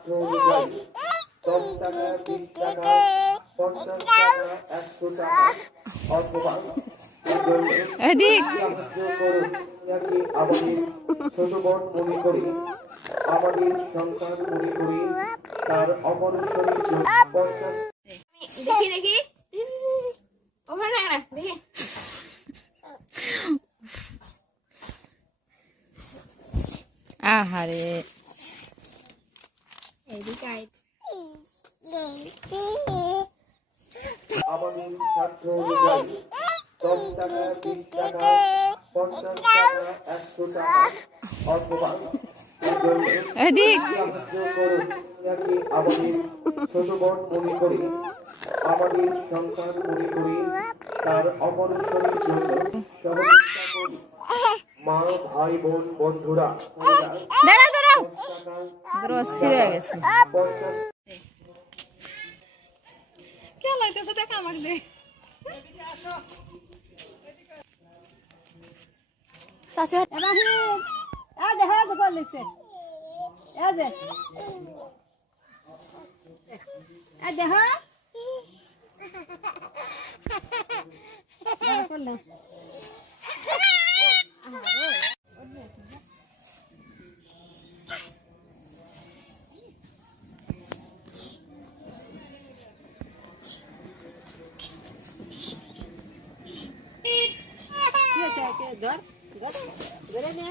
ছাত্র অনুযায়ী 10 টাকা, 20 টাকা, 50 টাকা, 100 টাকা অথবা সাহায্য করুন। ইয়াকে আমাদের ছোট বোন মনে করি, আমাদের সন্তান মনে করি, তার অপরিসরের জন্য দেখি দেখি ওখানে না দেখি আহারে এদিকে আই আমাদের ছাত্র অনুযায়ী 10 টাকা, 20 টাকা, 50 টাকা, 100 টাকা অথবা সাহায্য করুন। ইয়াকে আমাদের ছোট বোন মনে করি, আমাদের সন্তান মনে করি, তার অপরিসরের জন্য সহযোগিতা করি। মা, ভাই, বোন, বন্ধুরা অস্থির হয়ে গেছে। কে লাইতেছে দেখ আমার দে চাচি এ দেখো তো বলছে এ যে এ দেখো করলে ধর ধরে নে